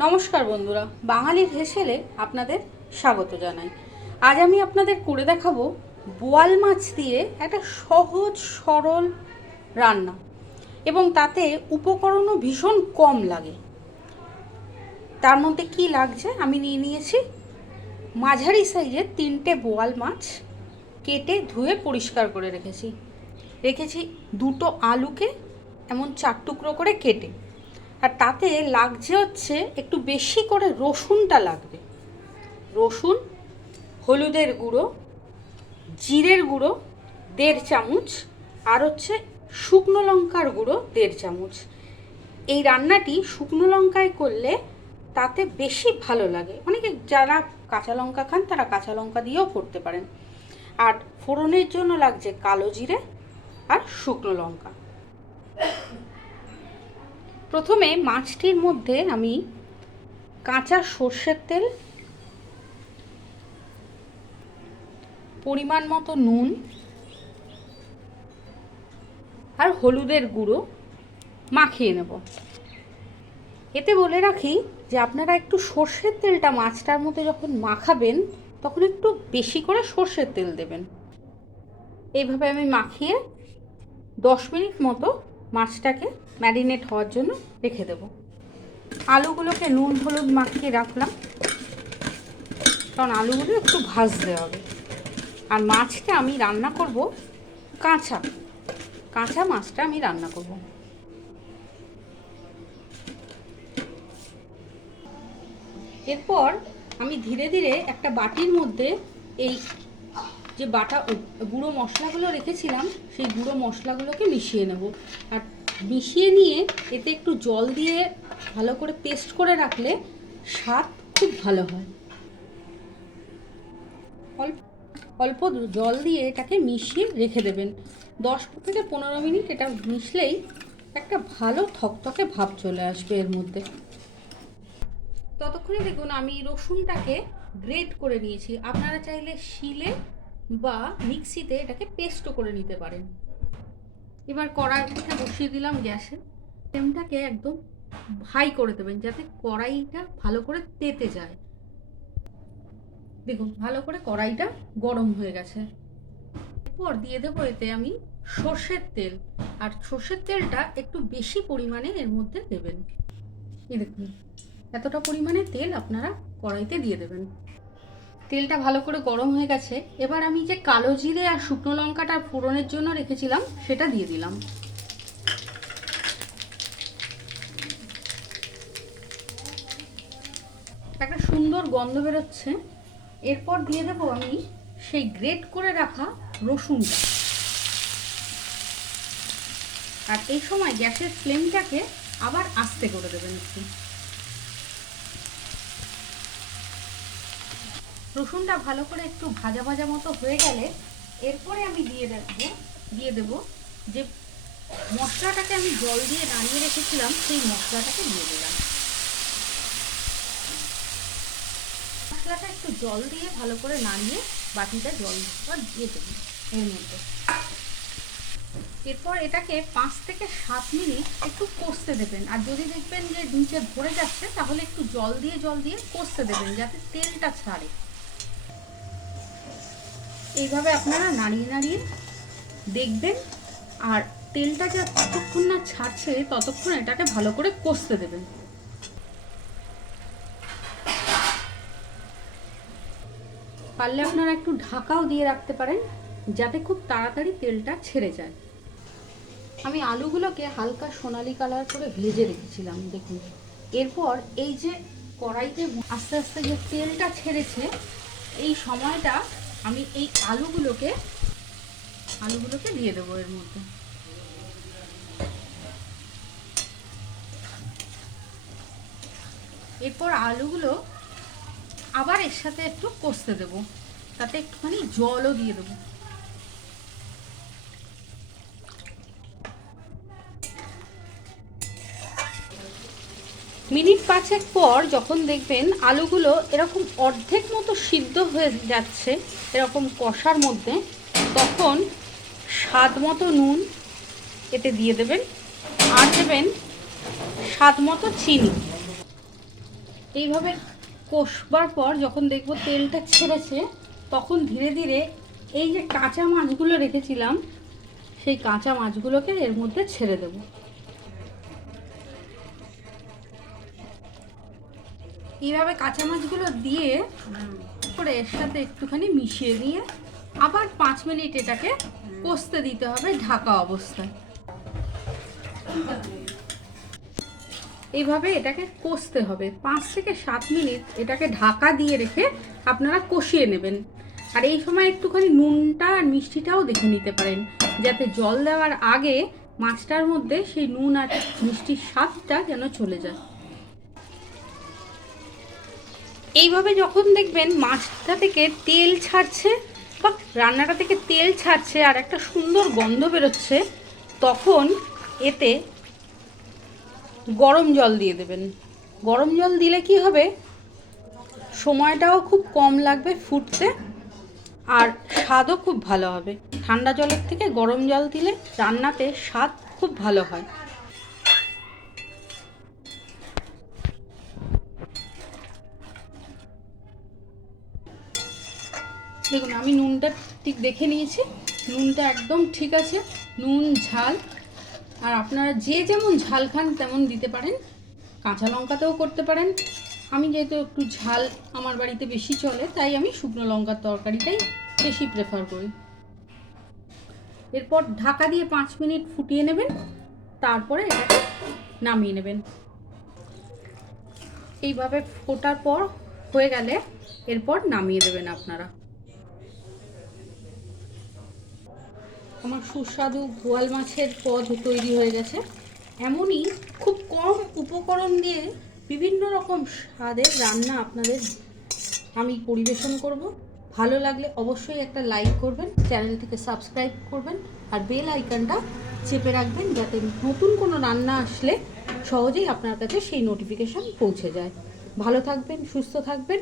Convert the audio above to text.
নমস্কার বন্ধুরা, বাঙালির হেসেলে আপনাদের স্বাগত জানাই। আজ আমি আপনাদের করে দেখাবো বোয়াল মাছ দিয়ে একটা সহজ সরল রান্না, এবং তাতে উপকরণও ভীষণ কম লাগে। তার মধ্যে কি লাগছে, আমি নিয়ে নিয়েছি মাঝারি সাইজের 3টে বোয়াল মাছ, কেটে ধুয়ে পরিষ্কার করে রেখেছি 2টো আলুকে এমন 4 টুকরো করে কেটে। আর তাতে লাগছে হচ্ছে একটু বেশি করে রসুনটা লাগবে। রসুন, হলুদের গুঁড়ো, জিরের গুঁড়ো 1.5 চামচ, আর হচ্ছে শুকনো লঙ্কার গুঁড়ো 1.5 চামচ। এই রান্নাটি শুকনো লঙ্কায় করলে তাতে বেশি ভালো লাগে। অনেকে যারা কাঁচা লঙ্কা খান তারা কাঁচা লঙ্কা দিয়েও করতে পারেন। আর ফোড়নের জন্য লাগছে কালো জিরে আর শুকনো লঙ্কা। প্রথমে মাছটির মধ্যে আমি কাঁচা সর্ষের তেল, পরিমাণ মতো নুন আর হলুদের গুঁড়ো মাখিয়ে নেব। এতে বলে রাখি যে আপনারা একটু সর্ষের তেলটা মাছটার মধ্যে যখন মাখাবেন তখন একটু বেশি করে সর্ষের তেল দেবেন। এইভাবে আমি মাখিয়ে 10 মিনিট মতো মাছটাকে ম্যারিনেট হওয়ার জন্য রেখে দেব। আলুগুলোকে নুন হলুদ মাখিয়ে রাখলাম, কারণ আলুগুলো একটু ভাজতে হবে। আর মাছটা আমি রান্না করব কাঁচা মাছটা আমি রান্না করব। এরপর আমি ধীরে ধীরে একটা বাটির মধ্যে এই যে বাটা গুঁড়ো মশলাগুলো রেখেছিলাম সেই গুঁড়ো মশলাগুলোকে মিশিয়ে নেব। আর মিশিয়ে নিয়ে এতে একটু জল দিয়ে ভালো করে পেস্ট করে রাখলে স্বাদ খুব ভালো হয়। অল্প জল দিয়ে এটাকে মিশিয়ে রেখে দেবেন। 10 থেকে 15 মিনিট এটা মিশলেই একটা ভালো থকথকে ভাব চলে আসবে এর মধ্যে। ততক্ষণে দেখুন আমি রসুনটাকে গ্রেট করে নিয়েছি। আপনারা চাইলে শিলে বা মিক্সিতে এটাকে পেস্টও করে নিতে পারেন। এবার কড়াইটা বসিয়ে দিলাম গ্যাসে। ফ্লেমটাকে একদম হাই করে দেবেন যাতে কড়াইটা ভালো করে তেতে যায়। দেখুন ভালো করে কড়াইটা গরম হয়ে গেছে। এরপর দিয়ে দেবো এতে আমি সর্ষের তেল। আর সর্ষের তেলটা একটু বেশি পরিমাণে এর মধ্যে দেবেন। এই দেখুন এতটা পরিমাণে তেল আপনারা কড়াইতে দিয়ে দেবেন। তেলটা ভালো করে গরম হয়ে গেছে। এবার আমি যে কালো জিরে আর শুকনো লঙ্কাটা ফোড়নের জন্য রেখেছিলাম সেটা দিয়ে দিলাম। একটা সুন্দর গন্ধ বেরোচ্ছে। এরপর দিয়ে দেবো আমি সেই গ্রেট করে রাখা রসুনটা। আর এই সময় গ্যাসের ফ্লেমটাকে আবার আস্তে করে দেবেন একটু। রসুনটা ভালো করে একটু ভাজা ভাজা মতো হয়ে গেলে এরপরে আমি দিয়ে দেব যে মশলাটাকে আমি জল দিয়ে নাড়িয়ে রেখেছিলাম সেই মশলাটাকে দিয়ে দিলাম। মশলাটা একটু জল দিয়ে ভালো করে নাড়িয়ে বাটিটা জল দিয়ে দেবেন এর মধ্যে। এরপর এটাকে 5 থেকে 7 মিনিট একটু কষতে দেবেন। আর যদি দেখবেন যে নিচে ধরে যাচ্ছে তাহলে একটু জল দিয়ে কষতে দেবেন যাতে তেলটা ছাড়ে। এইভাবে আপনারা নাড়িয়ে নাড়িয়ে দেখবেন। আর তেলটা যতক্ষণ না ছাড়ছে ততক্ষণ এটাকে ভালো করে কষতে দেবেন। পারলে আপনারা একটু ঢাকাও দিয়ে রাখতে পারেন যাতে খুব তাড়াতাড়ি তেলটা ছেড়ে যায়। আমি আলুগুলোকে হালকা সোনালি কালার করে ভেজে রেখেছিলাম দেখুন। এরপর এই যে কড়াইতে আস্তে আস্তে যে তেলটা ছেড়েছে এই সময়টা আমি এই আলুগুলোকে দিয়ে দেবো এর মধ্যে। এরপর আলুগুলো আবার এর সাথে একটু কষতে দেবো, তাতে একটুখানি জলও দিয়ে দেবো। মিনিট 5 পর যখন দেখবেন আলুগুলো এরকম অর্ধেক মতো সিদ্ধ হয়ে যাচ্ছে এরকম কষার মধ্যে, তখন স্বাদ মতো নুন এতে দিয়ে দেবেন। আর দেবেন স্বাদ মতো চিনি। এইভাবে কষবার পর যখন দেখবো তেলটা ছেড়েছে, তখন ধীরে ধীরে এই যে কাঁচা মাছগুলো রেখেছিলাম সেই কাঁচা মাছগুলোকে এর মধ্যে ছেড়ে দেব। এইভাবে কাঁচা মাছগুলো দিয়ে করে এর সাথে একটুখানি মিশিয়ে দিয়ে আবার 5 মিনিট এটাকে কষতে দিতে হবে ঢাকা অবস্থায়। এইভাবে এটাকে কষতে হবে 5 থেকে 7 মিনিট। এটাকে ঢাকা দিয়ে রেখে আপনারা কষিয়ে নেবেন। আর এই সময় একটুখানি নুনটা আর মিষ্টিটাও দেখে নিতে পারেন, যাতে জল দেওয়ার আগে মাছটার মধ্যে সেই নুন আর মিষ্টির স্বাদটা যেন চলে যায়। এইভাবে যখন দেখবেন মাছটা থেকে তেল ছাড়ছে বা রান্নাটা থেকে তেল ছাড়ছে আর একটা সুন্দর গন্ধ বেরোচ্ছে, তখন এতে গরম জল দিয়ে দেবেন। গরম জল দিলে কি হবে, সময়টাও খুব কম লাগবে ফুটতে আর স্বাদও খুব ভালো হবে। ঠান্ডা জলের থেকে গরম জল দিলে রান্নাতে স্বাদ খুব ভালো হয়। দেখুন আমি নুনটা ঠিক দেখে নিয়েছি, নুনটা একদম ঠিক আছে, নুন ঝাল। আর আপনারা যে যেমন ঝাল খান তেমন দিতে পারেন, কাঁচা লঙ্কাতেও করতে পারেন। আমি যেহেতু একটু ঝাল আমার বাড়িতে বেশি চলে, তাই আমি শুকনো লঙ্কার তরকারিটাই বেশি প্রেফার করি। এরপর ঢাকা দিয়ে 5 মিনিট ফুটিয়ে নেবেন, তারপরে এটাকে নামিয়ে নেবেন। এইভাবে ফোটার পর হয়ে গেলে এরপর নামিয়ে দেবেন আপনারা। আমার সুস্বাদু বোয়াল মাছের পদ তৈরি হয়ে গেছে। এমনই খুব কম উপকরণ দিয়ে বিভিন্ন রকম স্বাদের রান্না আপনাদের আমি পরিবেশন করব। ভালো লাগলে অবশ্যই একটা লাইক করবেন, চ্যানেলটিকে সাবস্ক্রাইব করবেন আর বেল আইকনটা চেপে রাখবেন, যাতে নতুন কোনো রান্না আসলে সহজেই আপনার কাছে সেই নোটিফিকেশান পৌঁছে যায়। ভালো থাকবেন, সুস্থ থাকবেন।